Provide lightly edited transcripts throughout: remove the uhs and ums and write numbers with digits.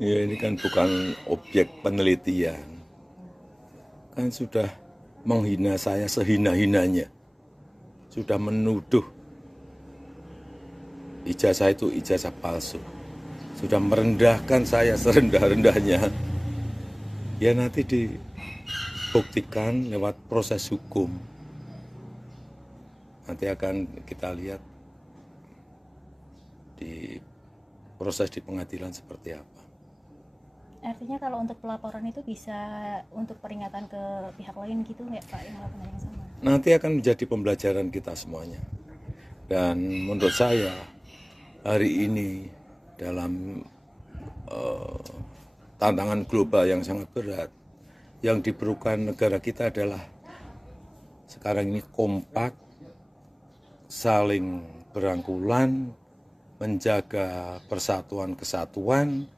Ya ini kan bukan objek penelitian. Kan sudah menghina saya sehina-hinanya. Sudah menuduh ijazah itu ijazah palsu. Sudah merendahkan saya serendah-rendahnya. Ya nanti dibuktikan lewat proses hukum. Nanti akan kita lihat di proses di pengadilan seperti apa. Artinya kalau untuk pelaporan itu bisa untuk peringatan ke pihak lain gitu nggak Pak yang melakukan yang sama? Nanti akan menjadi pembelajaran kita semuanya. Dan menurut saya hari ini dalam tantangan global yang sangat berat, yang diperlukan negara kita adalah sekarang ini kompak, saling berangkulan, menjaga persatuan kesatuan,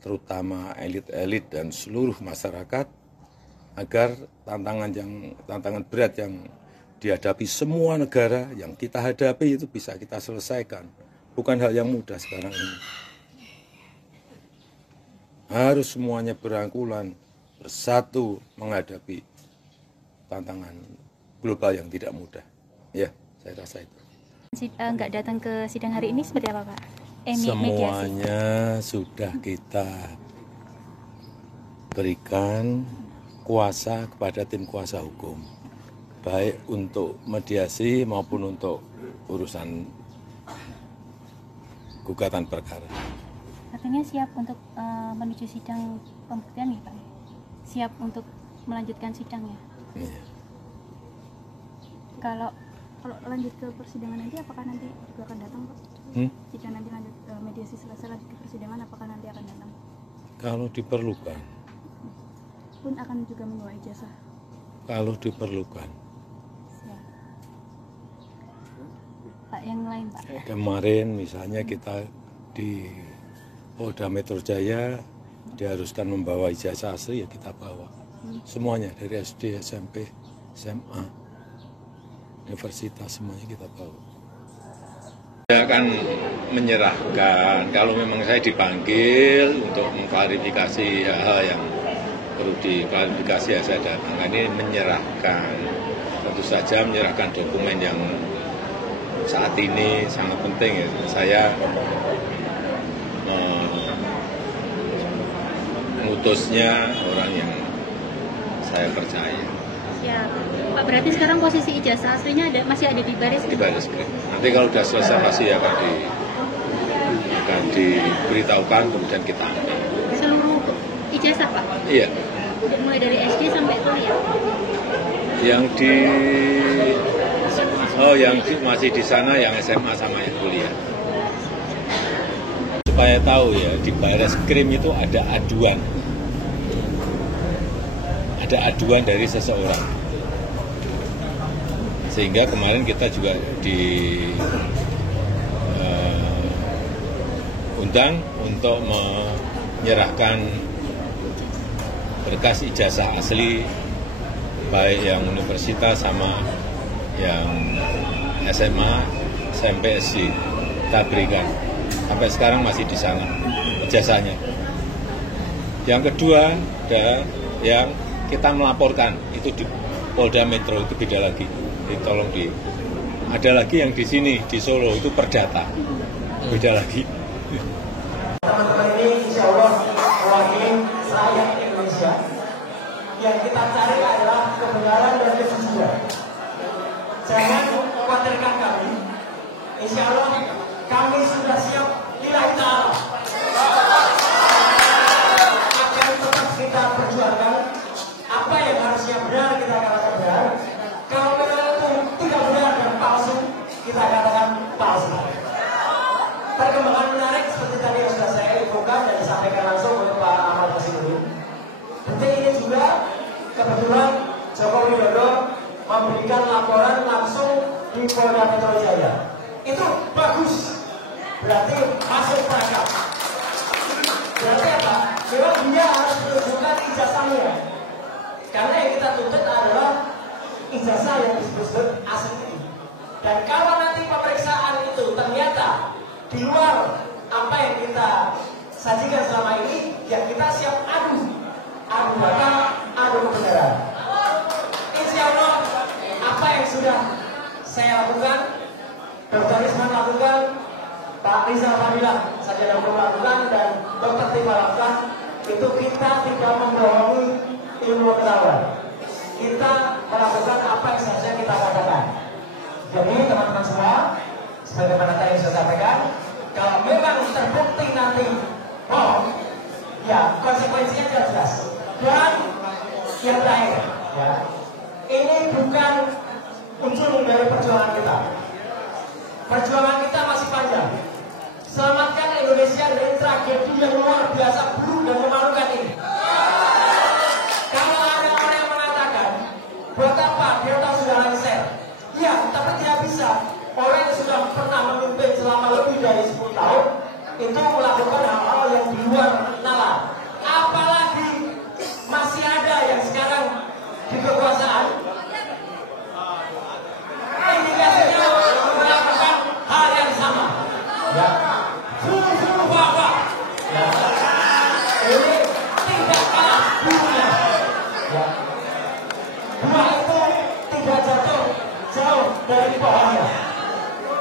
terutama elit-elit dan seluruh masyarakat, agar tantangan berat yang dihadapi semua negara yang kita hadapi itu bisa kita selesaikan. Bukan hal yang mudah sekarang ini. Harus semuanya berangkulan, bersatu menghadapi tantangan global yang tidak mudah. Ya, saya rasa itu. Nggak datang ke sidang hari ini seperti apa Pak? Semuanya sudah kita berikan kuasa kepada tim kuasa hukum, baik untuk mediasi maupun untuk urusan gugatan perkara. Artinya siap untuk menuju sidang pembuktian nih Pak? Siap untuk melanjutkan sidangnya? Iya. Kalau lanjut ke persidangan nanti, apakah nanti juga akan datang Pak? Jika nanti lanjut mediasi selesai lanjut ke persidangan, apakah nanti akan datang? Kalau diperlukan. Pun akan juga membawa ijazah? Kalau diperlukan. Siap. Pak, yang lain Pak? Kemarin misalnya kita di Polda Metro Jaya diharuskan membawa ijazah asli, ya kita bawa. Semuanya dari SD, SMP, SMA, universitas, semuanya kita bawa. Saya akan menyerahkan, kalau memang saya dipanggil untuk mengklarifikasi hal-hal yang perlu diklarifikasi, ya saya datang. Ini menyerahkan, tentu saja menyerahkan dokumen yang saat ini sangat penting. Ya. Saya mengutusnya orang yang saya percaya. Siap. Pak, berarti sekarang posisi ijazah aslinya masih ada di baris? Di baris krim. Nanti kalau sudah selesai pasti akan diberitahukan, kemudian kita ambil. Seluruh ijazah Pak? Iya. Mulai dari SD sampai kuliah? Yang masih di sana yang SMA sama yang kuliah. Supaya tahu ya, di baris krim itu ada aduan. Ada aduan dari seseorang. Sehingga kemarin kita juga diundang untuk menyerahkan berkas ijazah asli, baik yang universitas sama yang SMA, SMP, SD, kita berikan. Sampai sekarang masih di sana ijazahnya. Yang kedua ada yang kita melaporkan, itu di Polda Metro, itu beda lagi. Tolong ada lagi yang di sini di Solo, itu perdata, beda lagi. Teman-teman ini insya Allah mewakili rakyat Indonesia. Yang kita cari adalah kebenaran dan kejujuran. Jangan khawatirkan kami. Insya Allah kami sudah siap lillahi ta'ala. Akan tetap kita perjuangkan apa yang harusnya benar, kita katakan benar. Kalau memang itu tidak benar dan palsu, kita katakan palsu. Perkembangan menarik seperti tadi yang sudah saya infokan dan disampaikan langsung oleh Pak Ahmad Basirudin. Penting ini juga kebetulan Joko Widodo memberikan laporan langsung di Polda Metro Jaya. Itu bagus, berarti masuk perangkap. Berarti apa? Memang dia harus menunjukkan ijazahnya. Karena yang kita tuntut adalah ijazah yang disebut asli. Dan kalau nanti pemeriksaan itu ternyata di luar apa yang kita sajikan selama ini, ya kita siap adu data, adu kebenaran. Insya Allah apa yang sudah saya lakukan, Dr. Risman lakukan, Pak Rizal Fadilah Sarjana Hukum lakukan, dan Dr. Tifa lakukan, itu kita tidak membohongi ilmu pengetahuan. Kita melakukan apa yang seharusnya kita katakan. Jadi teman-teman semua, sebagaimana tadi saya sampaikan, kalau memang terbukti nanti bohong, ya konsekuensinya jelas. Dan yang terakhir, ya, ini bukan ujung dari perjuangan kita. Perjuangan kita masih panjang. Selamatkan Indonesia dari tragedi yang luar biasa buruk dan memalukan ini. Kalau ada orang yang mengatakan, buat apa Delta sudah lengser? Ya, tapi tidak bisa. Orang yang sudah pernah memimpin selama lebih dari 10 tahun itu melakukan hal-hal yang di luar nalar. Apalagi masih ada yang sekarang di kekuasaan, indikasinya melakukan hal yang sama. Ya, bapak. Ya. Ini tidak kalah dunia. Ya. Buah itu tidak jatuh jauh dari pohonnya.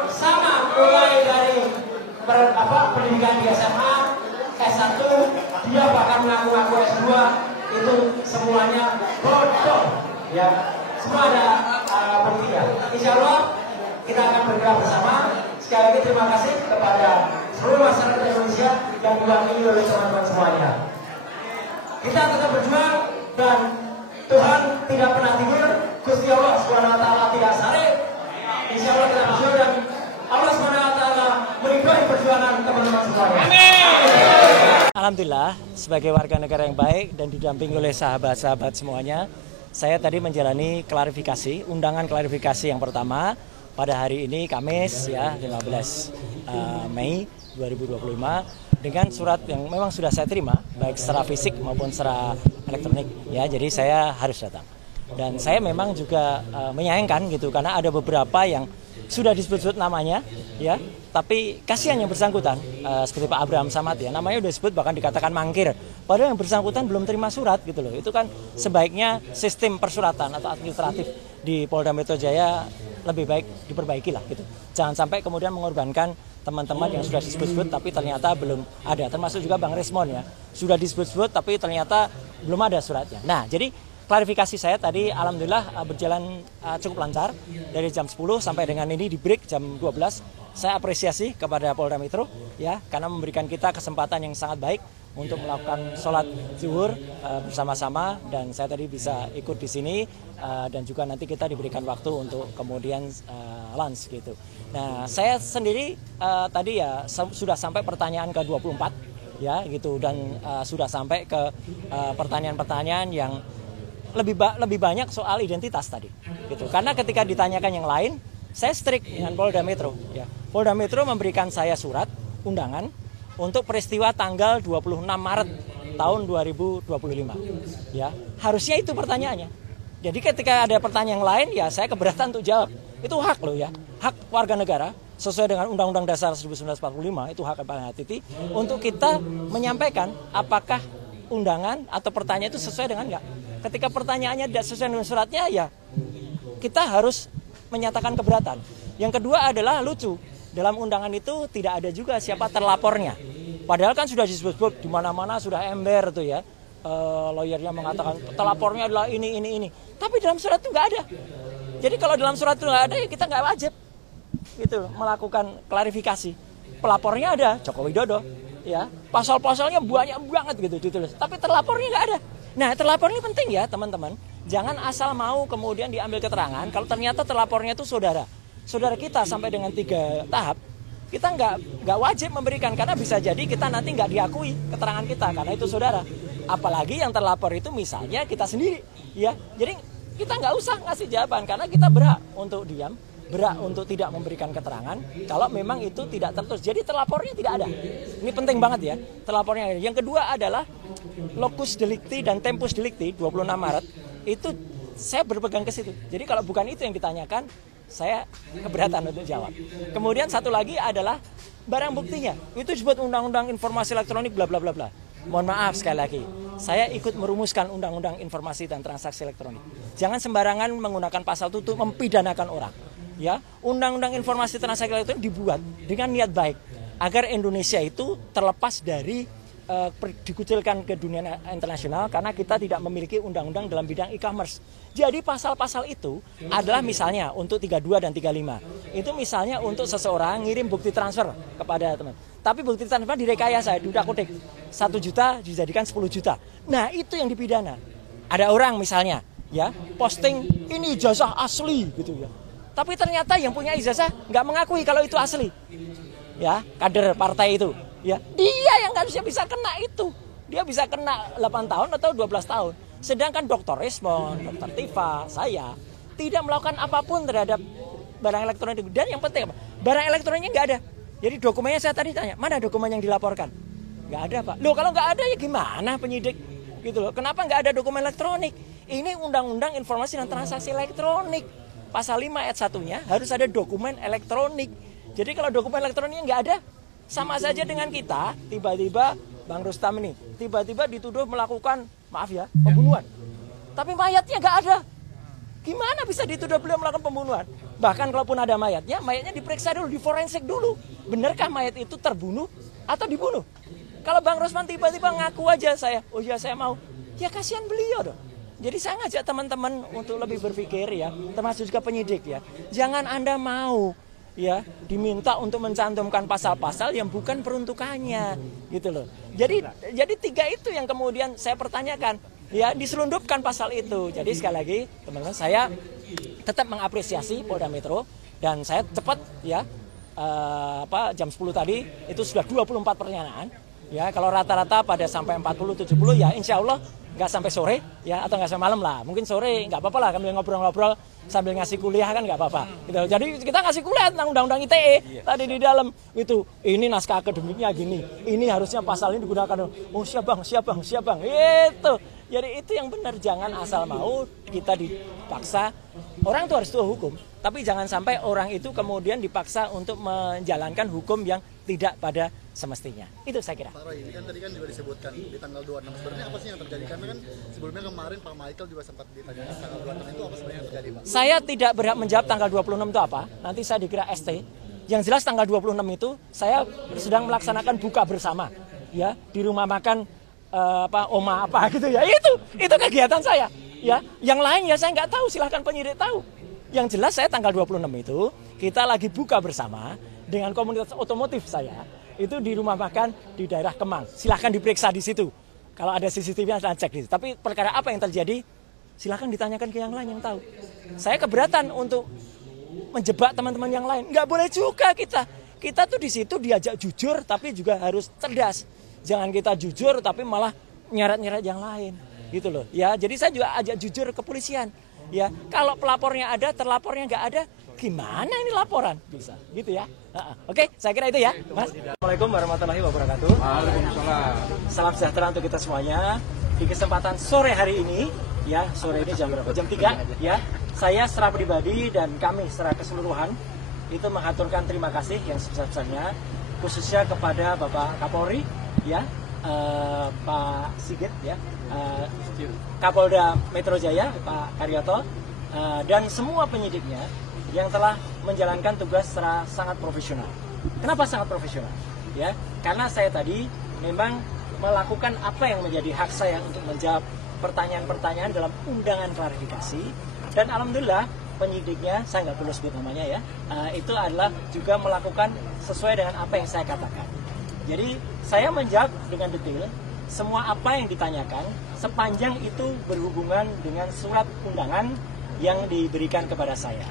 Sama mulai dari pendidikan di SMA, S1, dia bahkan mengaku-ngaku S2, itu semuanya bodoh. Ya, semua ada buktinya. Insya Allah kita akan bergerak bersama. Sekali lagi terima kasih kepada seluruh masyarakat Indonesia yang diwakili oleh teman-teman semuanya. Kita tetap berjuang dan Tuhan tidak pernah tidur. Gusti Allah SWT tidak sare. Insya Allah kita berjuang dan Allah SWT meridhoi perjuangan teman-teman semuanya. Alhamdulillah, sebagai warga negara yang baik dan didampingi oleh sahabat-sahabat semuanya, saya tadi menjalani klarifikasi, undangan klarifikasi yang pertama pada hari ini Kamis ya 15 Mei 2025 dengan surat yang memang sudah saya terima baik secara fisik maupun secara elektronik ya, jadi saya harus datang. Dan saya memang juga menyayangkan gitu karena ada beberapa yang sudah disebut-sebut namanya ya, tapi kasihan yang bersangkutan seperti Pak Abraham Samad ya, namanya udah disebut bahkan dikatakan mangkir, padahal yang bersangkutan belum terima surat gitu loh. Itu kan sebaiknya sistem persuratan atau administratif di Polda Metro Jaya lebih baik diperbaiki lah gitu. Jangan sampai kemudian mengorbankan teman-teman yang sudah disebut-sebut tapi ternyata belum ada, termasuk juga Bang Resmon ya, sudah disebut-sebut tapi ternyata belum ada suratnya. Nah, jadi klarifikasi saya tadi alhamdulillah berjalan cukup lancar dari jam 10 sampai dengan ini di break jam 12. Saya apresiasi kepada Polda Metro ya karena memberikan kita kesempatan yang sangat baik untuk melakukan sholat zuhur bersama-sama, dan saya tadi bisa ikut di sini dan juga nanti kita diberikan waktu untuk kemudian lunch gitu. Nah, saya sendiri tadi ya sudah sampai pertanyaan ke-24 ya gitu, dan sudah sampai ke pertanyaan-pertanyaan yang lebih banyak soal identitas tadi gitu. Karena ketika ditanyakan yang lain, saya strict dengan Polda Metro ya. Polda Metro memberikan saya surat undangan untuk peristiwa tanggal 26 Maret tahun 2025 ya. Harusnya itu pertanyaannya. Jadi ketika ada pertanyaan yang lain ya saya keberatan untuk jawab. Itu hak loh ya. Hak warga negara sesuai dengan Undang-Undang Dasar 1945, itu hak yang paling hati untuk kita menyampaikan apakah undangan atau pertanyaan itu sesuai dengan enggak. Ketika pertanyaannya tidak sesuai dengan suratnya ya kita harus menyatakan keberatan. Yang kedua adalah lucu, dalam undangan itu tidak ada juga siapa terlapornya. Padahal kan sudah disebut-sebut di mana-mana sudah ember tuh ya. Lawyernya mengatakan terlapornya adalah ini. Tapi dalam surat itu nggak ada. Jadi kalau dalam surat itu nggak ada ya kita nggak wajib gitu melakukan klarifikasi. Pelapornya ada Joko Widodo ya. Pasal-pasalnya banyak banget gitu ditulis. Tapi terlapornya nggak ada. Nah, terlapor ini penting ya teman-teman. Jangan asal mau kemudian diambil keterangan kalau ternyata terlapornya itu saudara kita sampai dengan 3 tahap. Kita nggak wajib memberikan karena bisa jadi kita nanti nggak diakui keterangan kita karena itu saudara. Apalagi yang terlapor itu misalnya kita sendiri ya. Jadi kita nggak usah ngasih jawaban karena kita berhak untuk diam, berhak untuk tidak memberikan keterangan kalau memang itu tidak tertulis. Jadi terlapornya tidak ada. Ini penting banget ya, terlapornya. Yang kedua adalah locus delicti dan tempus delicti 26 Maret itu saya berpegang ke situ. Jadi kalau bukan itu yang ditanyakan, Saya keberatan untuk jawab. Kemudian satu lagi adalah barang buktinya. Itu disebut undang-undang informasi elektronik bla bla bla bla. Mohon maaf sekali lagi, saya ikut merumuskan undang-undang informasi dan transaksi elektronik. Jangan sembarangan menggunakan pasal itu untuk mempidanakan orang. Ya, undang-undang informasi transaksi elektronik dibuat dengan niat baik agar Indonesia itu terlepas dari dikucilkan ke dunia internasional karena kita tidak memiliki undang-undang dalam bidang e-commerce. Jadi pasal-pasal itu adalah misalnya untuk 32 dan 35. Itu misalnya untuk seseorang ngirim bukti transfer kepada teman. Tapi bukti transfer direkayasa, diutak-utik. 1 juta dijadikan 10 juta. Nah, itu yang dipidana. Ada orang misalnya ya posting ini ijazah asli gitu ya. Tapi ternyata yang punya ijazah nggak mengakui kalau itu asli. Ya, kader partai itu. Ya, dia yang harusnya bisa kena itu. Dia bisa kena 8 tahun atau 12 tahun. Sedangkan Dr. Resmond, Dr. Tifa, saya tidak melakukan apapun terhadap barang elektronik. Dan yang penting apa? Barang elektroniknya nggak ada. Jadi dokumennya saya tadi tanya, mana dokumen yang dilaporkan? Nggak ada, Pak. Loh, kalau nggak ada ya gimana penyidik? Gitu loh. Kenapa nggak ada dokumen elektronik? Ini Undang-Undang Informasi dan Transaksi Elektronik. Pasal 5 ayat 1-nya harus ada dokumen elektronik. Jadi kalau dokumen elektroniknya nggak ada, sama saja dengan kita, tiba-tiba Bang Rustam ini, tiba-tiba dituduh melakukan, maaf ya, pembunuhan. Tapi mayatnya nggak ada. Gimana bisa dituduh beliau melakukan pembunuhan? Bahkan kalaupun ada mayatnya diperiksa dulu, diforensik dulu. Benarkah mayat itu terbunuh atau dibunuh? Kalau Bang Rusman tiba-tiba ngaku aja saya, oh ya saya mau, ya kasihan beliau dong. Jadi saya ngajak teman-teman untuk lebih berpikir ya, termasuk juga penyidik ya. Jangan Anda mau ya diminta untuk mencantumkan pasal-pasal yang bukan peruntukannya gitu loh. Jadi 3 itu yang kemudian saya pertanyakan ya, diselundupkan pasal itu. Jadi sekali lagi teman-teman, saya tetap mengapresiasi Polda Metro dan saya cepat ya jam 10 tadi itu sudah 24 pertanyaan ya. Kalau rata-rata pada sampai 40-70 ya insya Allah nggak sampai sore ya, atau nggak sampai malam lah. Mungkin sore nggak apa-apa lah, kami ngobrol-ngobrol sambil ngasih kuliah kan nggak apa-apa. Gitu. Jadi kita ngasih kuliah tentang undang-undang ITE tadi di dalam itu. Ini naskah akademiknya gini. Ini harusnya pasal ini digunakan. Oh siap bang. Itu. Jadi itu yang benar. Jangan asal mau kita dipaksa. Orang itu harus tahu hukum. Tapi jangan sampai orang itu kemudian dipaksa untuk menjalankan hukum yang tidak pada semestinya. Itu saya kira. Pak Roy, ini kan tadi kan juga disebutkan di tanggal 26. Sebenarnya apa sih yang terjadi? Karena kan sebelumnya kemarin Pak Michael juga sempat ditanyakan tanggal 26 itu apa sebenarnya yang terjadi, Pak? Saya tidak berhak menjawab tanggal 26 itu apa. Nanti saya dikira ST. Yang jelas tanggal 26 itu saya sedang melaksanakan buka bersama ya di rumah makan Oma apa gitu ya. Itu kegiatan saya. Ya, yang lain ya saya nggak tahu, silahkan penyidik tahu. Yang jelas saya tanggal 26 itu kita lagi buka bersama dengan komunitas otomotif saya. Itu di rumah makan di daerah Kemang. Silahkan diperiksa di situ. Kalau ada CCTV saya cek di situ. Tapi perkara apa yang terjadi, silahkan ditanyakan ke yang lain yang tahu. Saya keberatan untuk menjebak teman-teman yang lain. Nggak boleh juga kita. Kita tuh di situ diajak jujur tapi juga harus cerdas. Jangan kita jujur tapi malah nyeret-nyeret yang lain. Gitu loh. Ya, jadi saya juga ajak jujur ke kepolisian. Ya, kalau pelapornya ada, terlapornya nggak ada, gimana ini laporan? Bisa, gitu ya. Oke, saya kira itu ya, Mas. Assalamualaikum warahmatullahi wabarakatuh. Waalaikumsalam. Salam sejahtera untuk kita semuanya. Di kesempatan sore hari ini, ya, sore ini jam berapa? Jam 3, ya. Saya secara pribadi dan kami secara keseluruhan itu mengaturkan terima kasih yang sebesar-besarnya, khususnya kepada Bapak Kapolri, ya, Pak Sigit, ya. Kapolda Metro Jaya, Pak Karyoto, dan semua penyidiknya yang telah menjalankan tugas secara sangat profesional. Kenapa sangat profesional? Ya, karena saya tadi memang melakukan apa yang menjadi hak saya untuk menjawab pertanyaan-pertanyaan dalam undangan klarifikasi, dan alhamdulillah penyidiknya, saya nggak perlu sebut namanya ya, itu adalah juga melakukan sesuai dengan apa yang saya katakan. Jadi saya menjawab dengan detail semua apa yang ditanyakan sepanjang itu berhubungan dengan surat undangan yang diberikan kepada saya.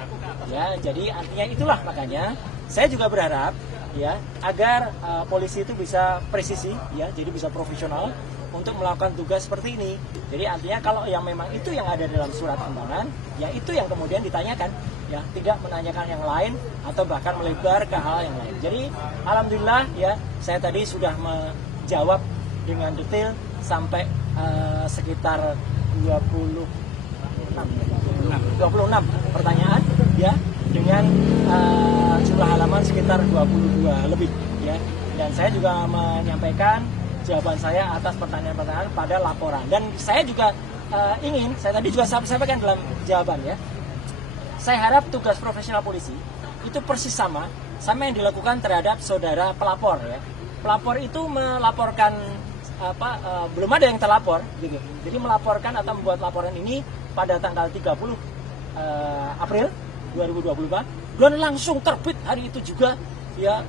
Ya, jadi artinya itulah makanya saya juga berharap ya agar polisi itu bisa presisi ya, jadi bisa profesional untuk melakukan tugas seperti ini. Jadi artinya kalau yang memang itu yang ada dalam surat undangan, ya itu yang kemudian ditanyakan, ya tidak menanyakan yang lain atau bahkan melebar ke hal yang lain. Jadi alhamdulillah ya saya tadi sudah menjawab dengan detail sampai sekitar 26 pertanyaan ya dengan jumlah halaman sekitar 22 lebih ya. Dan saya juga menyampaikan jawaban saya atas pertanyaan-pertanyaan pada laporan. Dan saya juga saya tadi juga sampaikan dalam jawaban ya. Saya harap tugas profesional polisi itu persis sama yang dilakukan terhadap saudara pelapor ya. Pelapor itu melaporkan belum ada yang terlapor gitu. Jadi melaporkan atau membuat laporan ini pada tanggal 30 April 2024 dan langsung terbit hari itu juga ya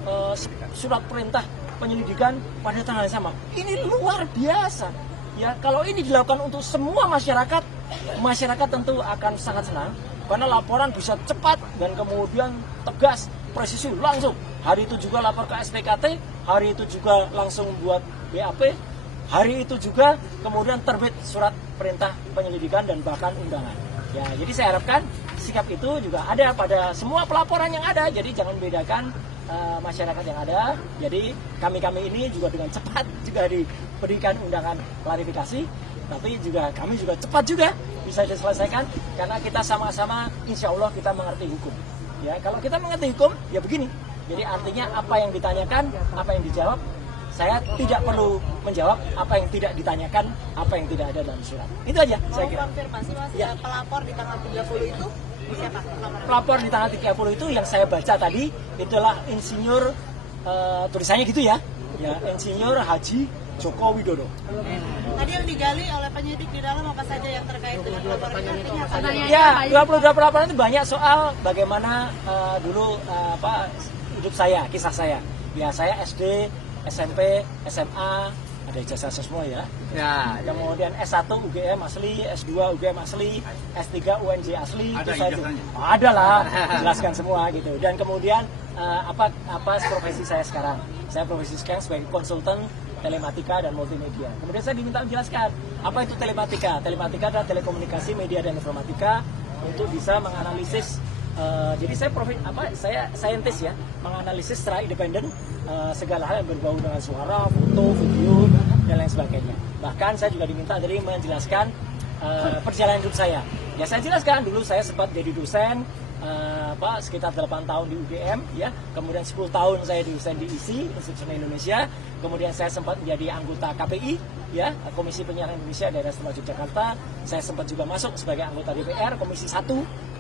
surat perintah penyelidikan pada tanggal yang sama. Ini luar biasa. Ya, kalau ini dilakukan untuk semua masyarakat tentu akan sangat senang karena laporan bisa cepat dan kemudian tegas, presisi langsung. Hari itu juga lapor ke SPKT, hari itu juga langsung buat BAP, hari itu juga kemudian terbit surat perintah penyelidikan dan bahkan undangan. Ya, jadi saya harapkan sikap itu juga ada pada semua pelaporan yang ada. Jadi jangan membedakan masyarakat yang ada. Jadi kami ini juga dengan cepat juga diberikan undangan klarifikasi, tapi juga kami juga cepat juga bisa diselesaikan karena kita sama-sama insya Allah kita mengerti hukum. Ya, kalau kita mengerti hukum ya begini. Jadi artinya apa yang ditanyakan, apa yang dijawab, saya tidak perlu menjawab apa yang tidak ditanyakan, apa yang tidak ada dalam surat. Itu aja saya kira. Konfirmasi Mas, ya. Pelapor di tanggal 30 itu siapa? Pelapor di tanggal 30 itu yang saya baca tadi itulah insinyur tulisannya gitu ya. Ya, Insinyur Haji Joko Widodo. Tadi yang digali oleh penyidik di dalam apa saja yang terkait dengan laporan itu? Ya, 22 pelaporan itu banyak soal bagaimana dulu hidup saya, kisah saya. Ya, saya SD, SMP, SMA, ada ijazah semua ya. Ya. Kemudian S1 UGM asli, S2 UGM asli, S3 UNJ asli. Ada ijazahnya? Ada lah, jelaskan semua gitu. Dan kemudian apa profesi saya sekarang? Saya profesi sekarang sebagai konsultan telematika dan multimedia. Kemudian saya diminta menjelaskan apa itu telematika. Telematika adalah telekomunikasi, media dan informatika untuk bisa menganalisis. Jadi saya saintis ya, menganalisis secara independen segala hal yang berbau dengan suara, foto, video dan lain sebagainya. Bahkan saya juga diminta dari menjelaskan perjalanan hidup saya. Ya saya jelaskan dulu saya sempat jadi dosen sekitar 8 tahun di UGM ya. Kemudian 10 tahun saya dosen di ISI, Institut Seni Indonesia. Kemudian saya sempat menjadi anggota KPI ya, Komisi Penyiaran Indonesia Daerah Istimewa Yogyakarta. Saya sempat juga masuk sebagai anggota DPR Komisi 1,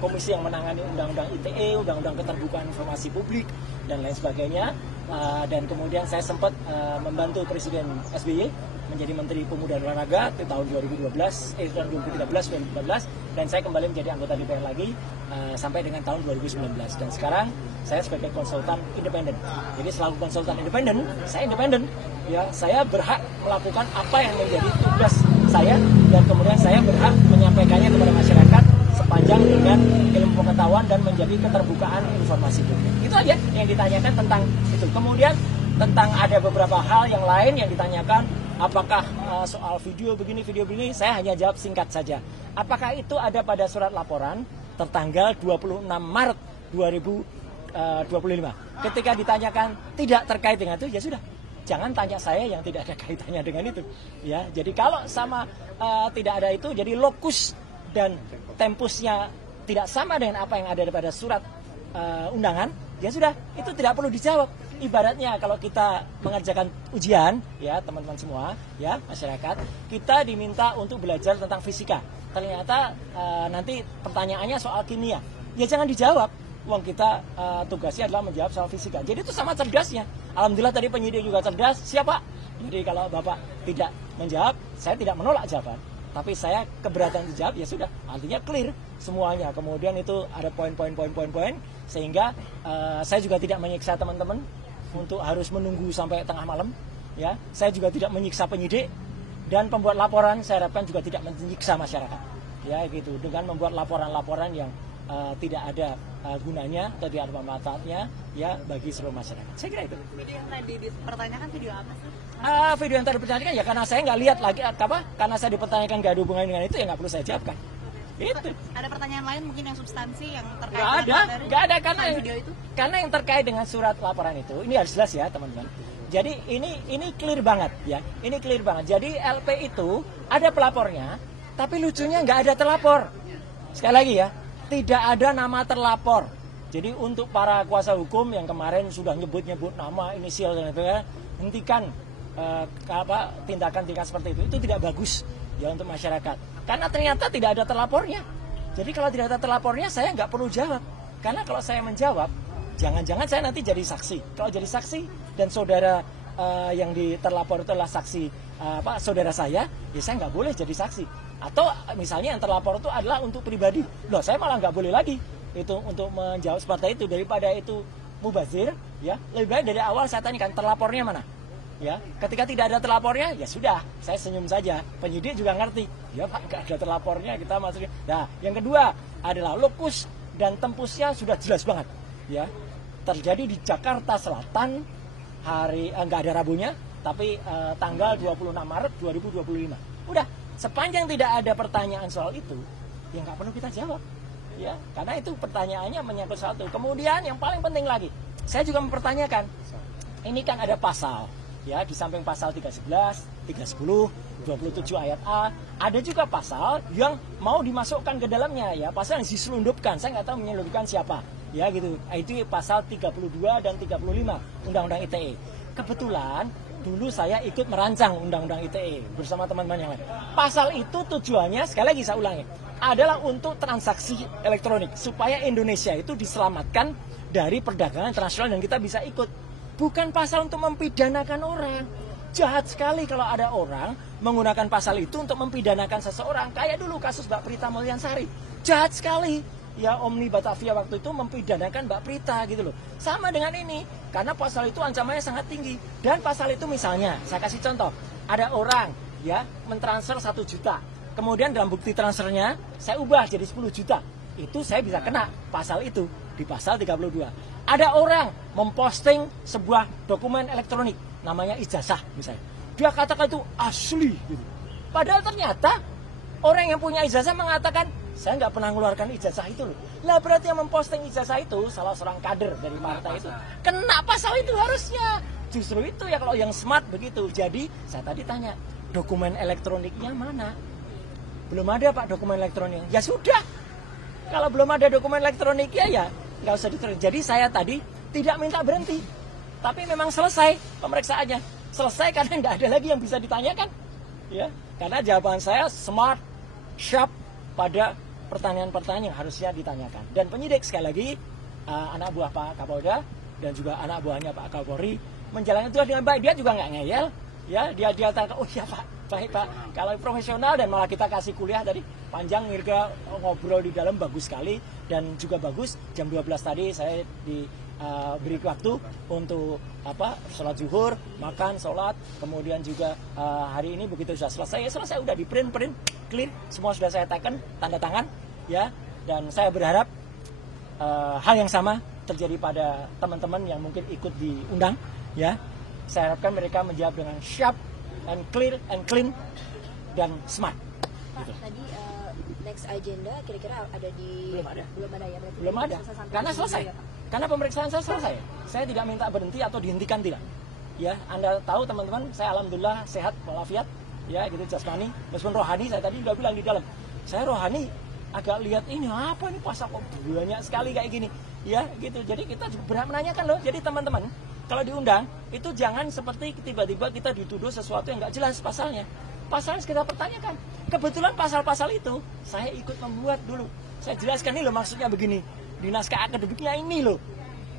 komisi yang menangani undang-undang ITE, undang-undang keterbukaan informasi publik dan lain sebagainya. Dan kemudian saya sempat membantu Presiden SBY menjadi Menteri Pemuda dan Olahraga di tahun 2013 dan saya kembali menjadi anggota DPR lagi sampai dengan tahun 2019 dan sekarang saya sebagai konsultan independen. Jadi selaku konsultan independen, saya independen ya, saya berhak melakukan apa yang menjadi tugas saya dan kemudian saya berhak menyampaikannya kepada masyarakat sepanjang dengan ilmu pengetahuan dan menjadi keterbukaan informasi publik. Itu aja yang ditanyakan tentang itu. Kemudian tentang ada beberapa hal yang lain yang ditanyakan, apakah soal video begini, saya hanya jawab singkat saja. Apakah itu ada pada surat laporan tertanggal 26 Maret 2025. Ketika ditanyakan tidak terkait dengan itu, ya sudah. Jangan tanya saya yang tidak ada kaitannya dengan itu. Ya, jadi kalau sama tidak ada itu, jadi lokus dan tempusnya tidak sama dengan apa yang ada pada surat undangan, ya sudah, itu tidak perlu dijawab. Ibaratnya kalau kita mengerjakan ujian, ya teman-teman semua, ya masyarakat, kita diminta untuk belajar tentang fisika. Ternyata nanti pertanyaannya soal kimia, ya jangan dijawab. Uang kita tugasnya adalah menjawab soal fisika. Jadi itu sama cerdasnya. Alhamdulillah tadi penyidik juga cerdas. Siapa? Jadi kalau Bapak tidak menjawab, saya tidak menolak jawaban. Tapi saya keberatan dijawab, ya sudah. Artinya clear semuanya. Kemudian itu ada poin-poin sehingga saya juga tidak menyiksa teman-teman untuk harus menunggu sampai tengah malam. Ya, saya juga tidak menyiksa penyidik dan pembuat laporan. Saya harapkan juga tidak menyiksa masyarakat. Ya, gitu. Dengan membuat laporan-laporan yang tidak ada gunanya atau tidak ada manfaatnya ya bagi seluruh masyarakat. Saya kira itu. Video yang tadi dipertanyakan video apa sih? Video yang tadi dipertanyakan ya karena saya nggak lihat lagi karena saya dipertanyakan nggak ada hubungannya dengan itu ya nggak perlu saya jawabkan. Itu. Ada pertanyaan lain mungkin yang substansi yang terkait nggak ada karena video itu? Karena yang terkait dengan surat laporan itu ini harus jelas ya teman-teman. Jadi ini clear banget ya. Ini clear banget. Jadi LP itu ada pelapornya, tapi lucunya nggak ada terlapor. Sekali lagi ya, tidak ada nama terlapor. Jadi untuk para kuasa hukum yang kemarin sudah nyebut-nyebut nama, inisial dan sebagainya, hentikan tindakan-tindakan seperti itu tidak bagus ya untuk masyarakat. Karena ternyata tidak ada terlapornya. Jadi kalau tidak ada terlapornya, saya nggak perlu jawab. Karena kalau saya menjawab, jangan-jangan saya nanti jadi saksi. Kalau jadi saksi dan saudara yang terlapor itu adalah saksi saudara saya, ya saya nggak boleh jadi saksi. Atau misalnya yang terlapor itu adalah untuk pribadi, loh saya malah nggak boleh lagi itu untuk menjawab seperti itu. Daripada itu mubazir, ya lebih baik dari awal saya tanyakan terlapornya mana. Ya, ketika tidak ada terlapornya, ya sudah, saya senyum saja. Penyidik juga ngerti, ya Pak, nggak ada terlapornya, kita masukin. Nah, yang kedua adalah lokus dan tempusnya sudah jelas banget. Ya, terjadi di Jakarta Selatan nggak ada Rabunya, tapi tanggal 26 Maret 2025. Udah, sepanjang tidak ada pertanyaan soal itu, ya nggak perlu kita jawab. Ya, karena itu pertanyaannya menyangkut soal itu. Kemudian yang paling penting lagi, saya juga mempertanyakan, ini kan ada pasal. Ya, di samping pasal 311, 310, 27 ayat A, ada juga pasal yang mau dimasukkan ke dalamnya, ya, pasal yang diselundupkan. Saya nggak tahu menyelundupkan siapa, ya gitu. Itu pasal 32 dan 35 Undang-Undang ITE. Kebetulan dulu saya ikut merancang Undang-Undang ITE bersama teman-teman yang lain. Pasal itu tujuannya, sekali lagi saya ulangi, adalah untuk transaksi elektronik supaya Indonesia itu diselamatkan dari perdagangan internasional dan kita bisa ikut. Bukan pasal untuk mempidanakan orang. Jahat sekali kalau ada orang menggunakan pasal itu untuk mempidanakan seseorang. Kayak dulu kasus Mbak Prita Mulyansari. Jahat sekali. Ya, Omni Batavia waktu itu mempidanakan Mbak Prita gitu loh. Sama dengan ini. Karena pasal itu ancamannya sangat tinggi. Dan pasal itu misalnya, saya kasih contoh. Ada orang ya mentransfer 1 juta. Kemudian dalam bukti transfernya, saya ubah jadi 10 juta. Itu saya bisa kena pasal itu di pasal 32. Ada orang memposting sebuah dokumen elektronik, namanya ijazah misalnya. Dia katakan itu asli. Gitu. Padahal ternyata orang yang punya ijazah mengatakan, saya nggak pernah mengeluarkan ijazah itu loh. Lah berarti yang memposting ijazah itu salah seorang kader dari partai itu. Kena pasal itu harusnya. Justru itu ya kalau yang smart begitu. Jadi saya tadi tanya, dokumen elektroniknya mana? Belum ada Pak dokumen elektroniknya. Ya sudah. Kalau belum ada dokumen elektroniknya ya nggak usah diterima. Jadi saya tadi tidak minta berhenti, tapi memang selesai pemeriksaannya. Selesai karena nggak ada lagi yang bisa ditanyakan, ya. Karena jawaban saya smart, sharp pada pertanyaan-pertanyaan yang harusnya ditanyakan. Dan penyidik sekali lagi anak buah Pak Kapolda dan juga anak buahnya Pak Kapolri menjalankan itu dengan baik. Dia juga nggak ngeyel, ya. Dia tanya, oh iya Pak, baik Pak. Kalau profesional dan malah kita kasih kuliah tadi panjang, Mirga ngobrol di dalam bagus sekali. Dan juga bagus, jam 12 tadi saya diberi waktu untuk sholat zuhur, makan, sholat. Kemudian juga hari ini begitu sudah selesai, ya selesai, udah di print, clear. Semua sudah saya teken, tanda tangan. Ya. Dan saya berharap hal yang sama terjadi pada teman-teman yang mungkin ikut diundang. Ya. Saya harapkan mereka menjawab dengan sharp, and clear, and clean, dan smart. Pak, gitu. Tadi next agenda kira-kira ada di belum ada ya berarti belum ada karena selesai ya, karena pemeriksaan saya selesai. Saya tidak minta berhenti atau dihentikan, tidak. Ya, Anda tahu teman-teman, saya alhamdulillah sehat walafiat, ya gitu jasmani. Meskipun rohani saya tadi juga bilang di dalam, saya rohani agak lihat ini apa nih pasal kok banyak sekali kayak gini, ya gitu. Jadi kita juga berhak menanyakan loh. Jadi teman-teman kalau diundang itu jangan seperti tiba-tiba kita dituduh sesuatu yang nggak jelas pasalnya. Pasalnya kita pertanyakan. Kebetulan pasal-pasal itu saya ikut membuat dulu. Saya jelaskan nih loh maksudnya begini. Di naskah akademiknya ini loh.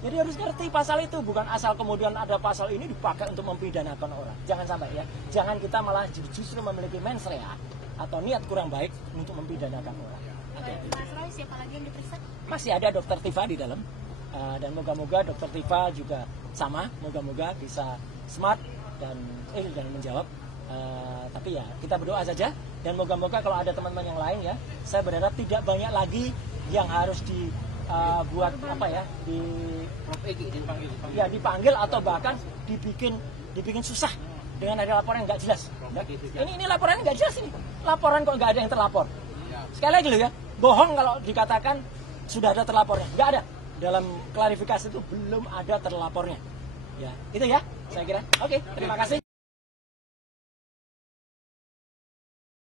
Jadi harus ngerti pasal itu. Bukan asal kemudian ada pasal ini dipakai untuk mempidanakan orang. Jangan sampai ya. Jangan kita malah justru memiliki mens rea atau niat kurang baik untuk mempidanakan orang. Mas Roy, siapa lagi yang diperiksa? Masih ada Dr. Tifa di dalam. Dan moga-moga Dr. Tifa juga sama. Moga-moga bisa smart dan menjawab. Tapi ya kita berdoa saja dan moga-moga kalau ada teman-teman yang lain ya, saya berharap tidak banyak lagi yang harus dibuat dipanggil atau bahkan dibikin susah dengan ada laporan yang nggak jelas. Ini laporan nggak jelas ini. Laporan kok nggak ada yang terlapor. Sekali lagi loh ya, bohong kalau dikatakan sudah ada terlapornya. Nggak ada. Dalam klarifikasi itu belum ada terlapornya. Ya, itu ya saya kira. Oke, terima kasih.